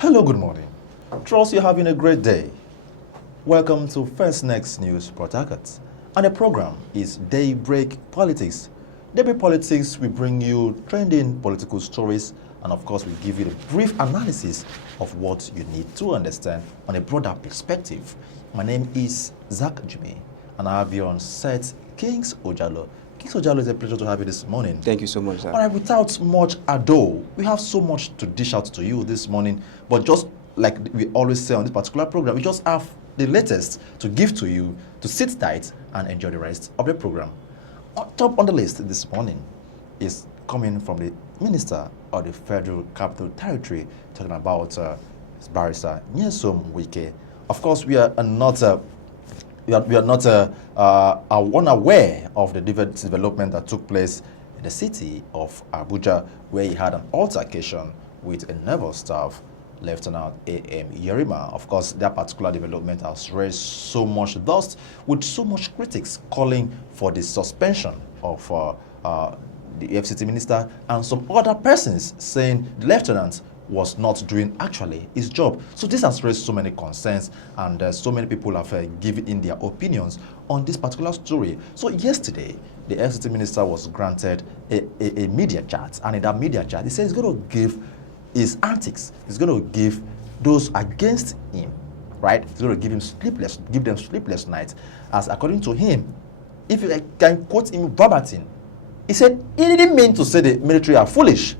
Hello, good morning. Trust you're having a great day. Welcome to First Next News Port Harcourt. And the program is Daybreak Politics. Daybreak Politics, we bring you trending political stories, and of course we give you the brief analysis of what you need to understand on a broader perspective. My name is Zach Jimmy, and I have you on set, Kings Ojalo. Kings Ojalo, it's a pleasure to have you this morning. Thank you so much, Zach. All right, without much ado, we have so much to dish out to you this morning, but just like we always say on this particular program, we just have the latest to give to you to sit tight and enjoy the rest of the program. Top on the list this morning is coming from the Minister of the Federal Capital Territory, talking about Barrister Nyesom Wike. Of course, we are not unaware of the development that took place in the city of Abuja, where he had an altercation with a naval staff, Lieutenant A.M. Yerima. Of course, that particular development has raised so much dust, with so much critics calling for the suspension of the FCT minister and some other persons saying the lieutenant was not doing actually his job. So this has raised so many concerns, and so many people have given in their opinions on this particular story. So yesterday, the FCT minister was granted a media chat, and in that media chat, he says he's going to give his antics. He's going to give those against him, right? He's going to give them sleepless nights, as according to him, if you can quote him verbatim, he said he didn't mean to say the military are foolish.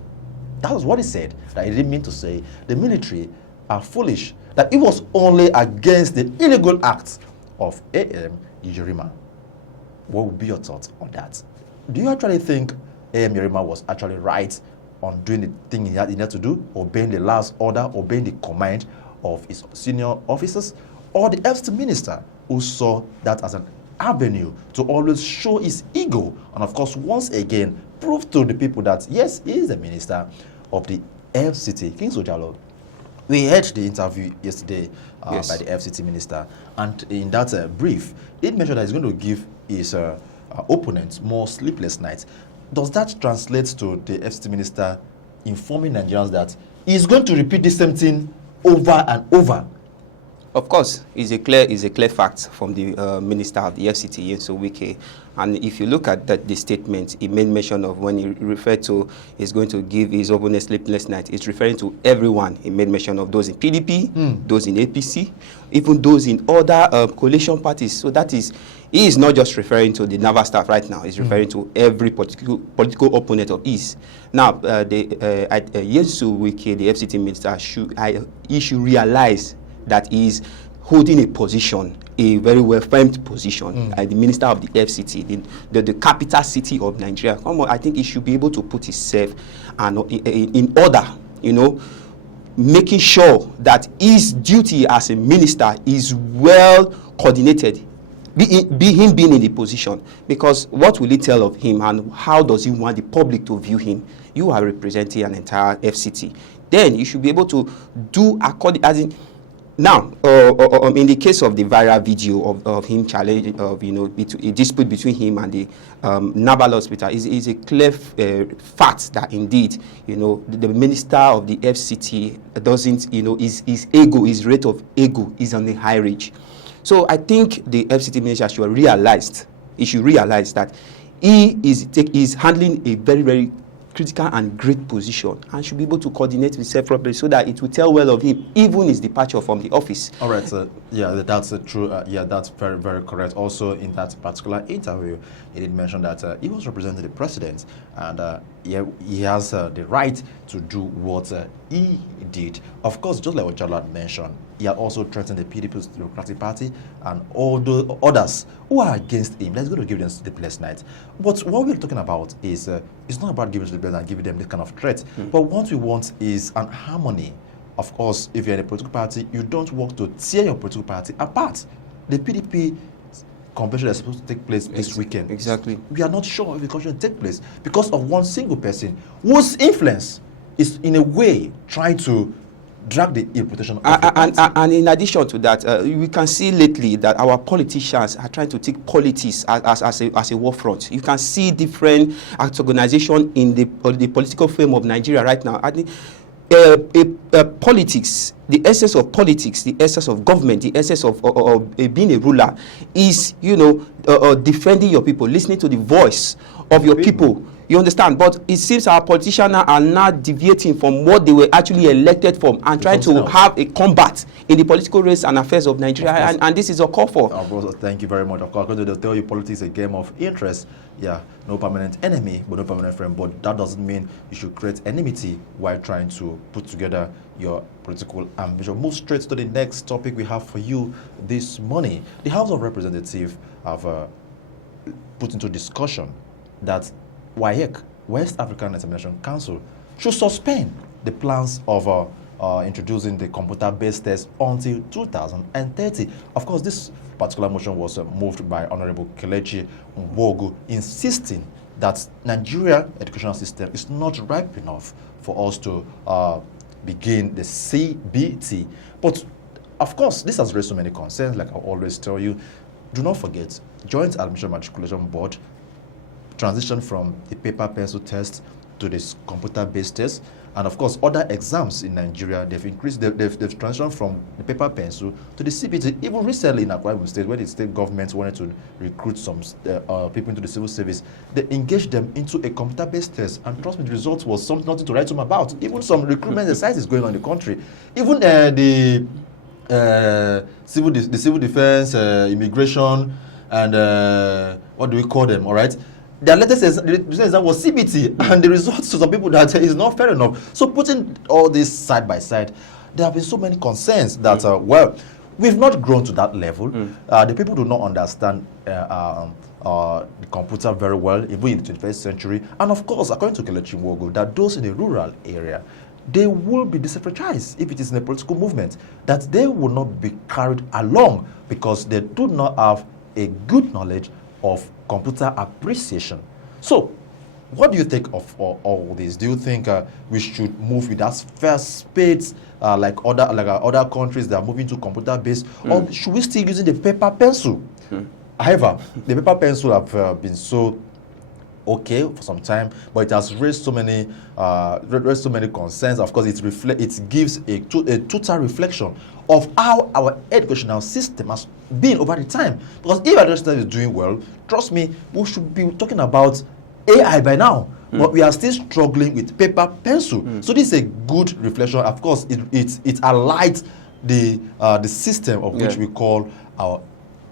That was what he said, that he didn't mean to say the military are foolish, that it was only against the illegal acts of A.M. Yerima. What would be your thoughts on that? Do you actually think A.M. Yerima was actually right on doing the thing he had to do, obeying the last order, obeying the command of his senior officers, or the FCT minister who saw that as an avenue to always show his ego, and of course once again prove to the people that yes, he is the minister of the FCT. Kings Ojalo, we heard the interview yesterday by the FCT minister, and in that brief, it mentioned that he's going to give his opponents more sleepless nights. Does that translate to the FCT minister informing Nigerians that he's going to repeat the same thing over and over? Of course, it's a clear fact from the Minister of the FCT, Nyesom Wike. And if you look at the statement, he made mention of when he referred to he's going to give his opponents sleepless night, it's referring to everyone. He made mention of those in PDP, those in APC, even those in other coalition parties. So that is, he is not just referring to the naval staff right now. He's referring to every political opponent of his. Now, Nyesom Wike, the FCT minister, should realize that he is holding a position, a very well-firmed position, the minister of the FCT, the capital city of Nigeria. Come on, I think he should be able to put himself in order, making sure that his duty as a minister is well coordinated, him being in the position. Because what will it tell of him, and how does he want the public to view him? You are representing an entire FCT. Then you should be able to do according, as in. Now, in the case of the viral video of him challenging, a dispute between him and the naval hospital, is a clear fact that indeed, the minister of the FCT doesn't, his ego, his rate of ego is on the high reach. So I think the FCT minister should realize that he is handling a very, very critical and great position, and should be able to coordinate himself properly so that it will tell well of him, even his departure from the office. All right, yeah, that's true. That's very, very correct. Also, in that particular interview, he did mention that he was representing the president, and he has the right to do what he did. Of course, just like what Jalad mentioned, he had also threatened the People's Democratic Party and all the others who are against him. Let's go to give them sleepless nights. But what we're talking about is it's not about giving sleepless and giving them this kind of threat. But what we want is an harmony. Of course, if you're in a political party, you don't want to tear your political party apart. The PDP convention is supposed to take place this weekend. Exactly. We are not sure if the convention will take place because of one single person whose influence is in a way trying to drag the reputation of the party. And in addition to that, we can see lately that our politicians are trying to take politics as a war front. You can see different organizations in the political frame of Nigeria right now. I think politics, the essence of politics, the essence of government, the essence of being a ruler is, defending your people, listening to the voice of your people. You understand? But it seems our politicians are not deviating from what they were actually elected from and trying to have a combat in the political race and affairs of Nigeria, and this is a call for. Thank you very much. Of course, they'll tell you politics is a game of interest. Yeah, no permanent enemy, but no permanent friend. But that doesn't mean you should create enmity while trying to put together your political ambition. Move straight to the next topic we have for you this morning. The House of Representatives have put into discussion that WAEC, West African Examination Council, should suspend the plans of introducing the computer-based test until 2030. Of course, this particular motion was moved by Honorable Kelechi Nwogu, insisting that Nigeria educational system is not ripe enough for us to begin the CBT. But of course, this has raised so many concerns. Like I always tell you, do not forget, Joint Admission Matriculation Board transition from the paper pencil test to this computer-based test, and of course other exams in Nigeria, they've transitioned from the paper pencil to the CBT. Even recently in Akwa Ibom State, when the state government wanted to recruit some people into the civil service, they engaged them into a computer-based test, and trust me, the result was nothing to write home about. Even some recruitment exercises going on in the country. Even the civil defense, immigration, and what do we call them? All right. Their latest exam was CBT, and the results to some people that is not fair enough. So putting all this side by side, there have been so many concerns that, well, we've not grown to that level. The people do not understand the computer very well, even in the 21st century. And of course, according to Kelechi Nwogu, that those in the rural area, they will be disenfranchised if it is in a political movement, that they will not be carried along because they do not have a good knowledge of computer appreciation. So, what do you think of all this? Do you think we should move with that first pace like other countries that are moving to computer-based, or should we still using the paper pencil? However, the paper pencil have been so okay for some time, but it has raised so many concerns. Of course, it gives a total reflection of how our educational system has been over the time. Because if our education system is doing well, trust me, we should be talking about AI by now. But we are still struggling with paper pencil. So this is a good reflection. Of course, it highlights the system of which we call our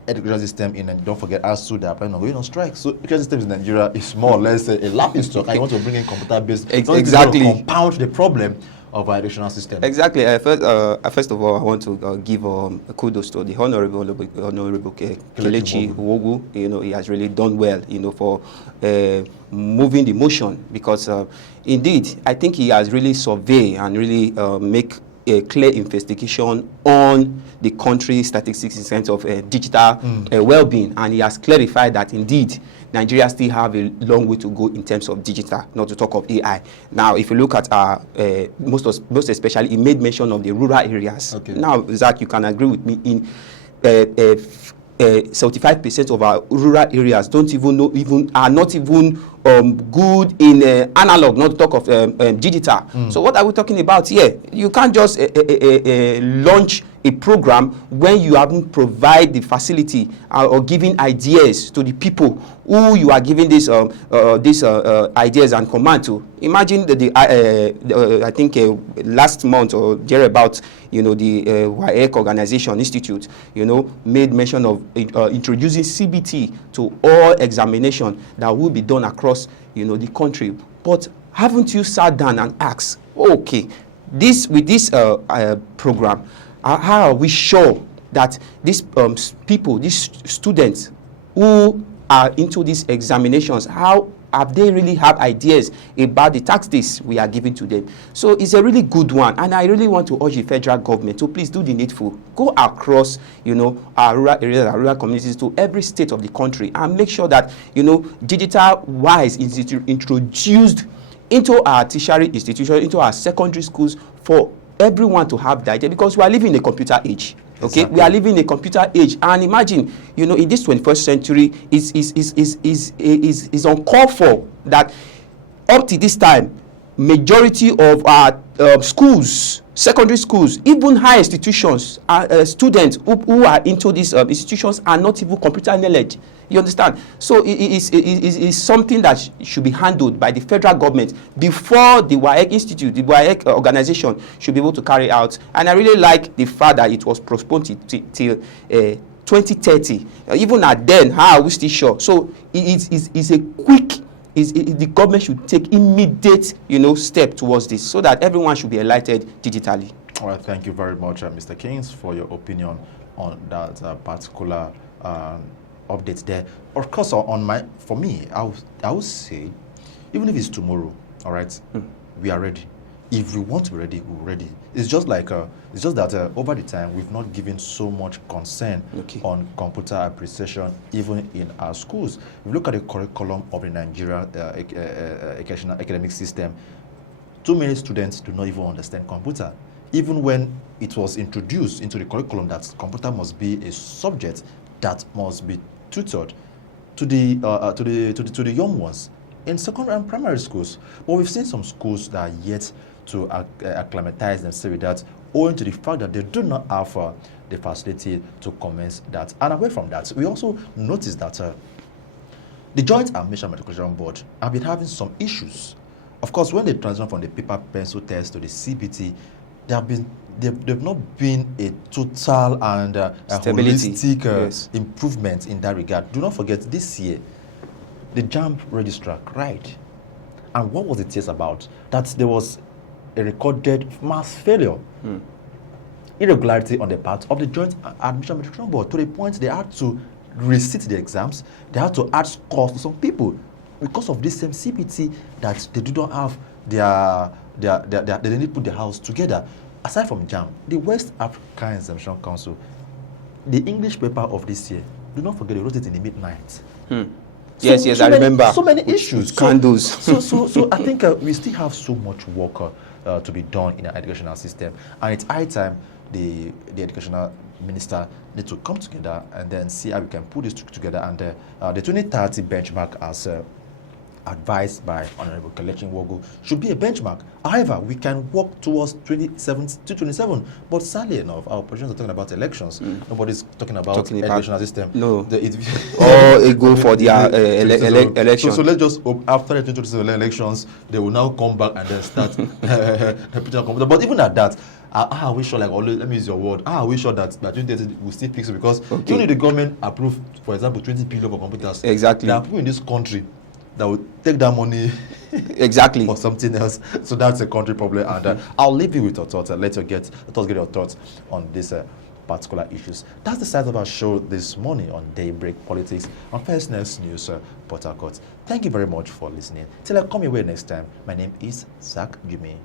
education system in, and don't forget, ASU, they are planning on going on strike. So education system in Nigeria is more or less a laughing stock. I want to bring in computer-based. Exactly. To compound the problem of our educational system. Exactly. First of all, I want to give kudos to the Honorable Kelechi Nwogu. He has really done well, for moving the motion, because indeed, I think he has really surveyed and really make a clear investigation on the country's statistics in terms of digital well-being, and he has clarified that indeed Nigeria still have a long way to go in terms of digital, not to talk of AI. Now, if you look at most especially, he made mention of the rural areas. Okay. Now, Zach, you can agree with me, in 75% of our rural areas are not even good in analog, not to talk of digital. So what are we talking about here? You can't just launch a program when you haven't provided the facility or giving ideas to the people who you are giving these ideas and command to. Imagine I think last month or thereabout, the WAEC organization institute, made mention of introducing CBT to all examination that will be done across, the country. But haven't you sat down and asked, okay, with this program, how are we sure that these people, these students who are into these examinations, how have they really have ideas about the taxes we are giving to them? So it's a really good one, and I really want to urge the federal government to please do the needful. Go across, our rural areas, our rural communities, to every state of the country, and make sure that, digital-wise is introduced into our tertiary institutions, into our secondary schools, for everyone to have the idea, because we are living in a computer age. Okay, exactly. We are living in a computer age, and imagine, in this 21st century, is uncalled for that up to this time, majority of our schools, secondary schools, even higher institutions, students who are into these institutions are not even computer knowledge. You understand? So it is something that should be handled by the federal government before the WAEC Institute, the WAEC organization should be able to carry out. And I really like the fact that it was postponed till 2030. Even at then, how are we still sure? So it's a quick, the government should take immediate, step towards this so that everyone should be enlightened digitally. All right, thank you very much, Mr. Kings, for your opinion on that particular update there. Of course, for me, I would say, even if it's tomorrow, all right, we are ready. If we want to be ready, we're ready. It's just that over the time we've not given so much concern on computer appreciation, even in our schools. If you look at the curriculum of the Nigerian academic system, too many students do not even understand computer. Even when it was introduced into the curriculum that computer must be a subject that must be tutored to the young ones in secondary and primary schools. But we've seen some schools that are yet to acclimatize themselves with that, owing to the fact that they do not have the facility to commence that. And away from that, we also noticed that the Joint Admission Matriculation Board have been having some issues. Of course, when they transition from the paper pencil test to the CBT, they've not been a total and a holistic improvement in that regard. Do not forget, this year, the JAMB registrar cried. And what was the case about? That there was a recorded mass failure, irregularity on the part of the Joint Admission Matriculation Board, to the point they had to resit the exams, they had to add scores to some people because of this same CBT that they do not have they didn't put the house together. Aside from JAMB, the West African Exemption Council, the English paper of this year, do not forget they wrote it in the midnight. Yes, I remember. So many issues. Candles. So I think we still have so much work to be done in our educational system, and it's high time the educational minister need to come together and then see how we can put this together. And the 2030 benchmark, as advised by Honorable Kelechi Wogu, should be a benchmark. However, we can work towards 2027, but sadly enough, our politicians are talking about elections. Nobody's talking about educational system. No. Or a go for their election. So let's just hope after the 2027 elections, they will now come back and then start But even at that, are we sure, like, always, let me use your word, are we sure that 2030 will still fix it? Because even if the government approve, for example, 20 billion for computers, there are people in this country that will take that money for something else. So that's a country problem. And I'll leave you with your thoughts and let you get your thoughts on these particular issues. That's the side of our show this morning on Daybreak Politics on First Next News, Port Harcourt. Thank you very much for listening. Till I come your way next time, my name is Zach Jimmy.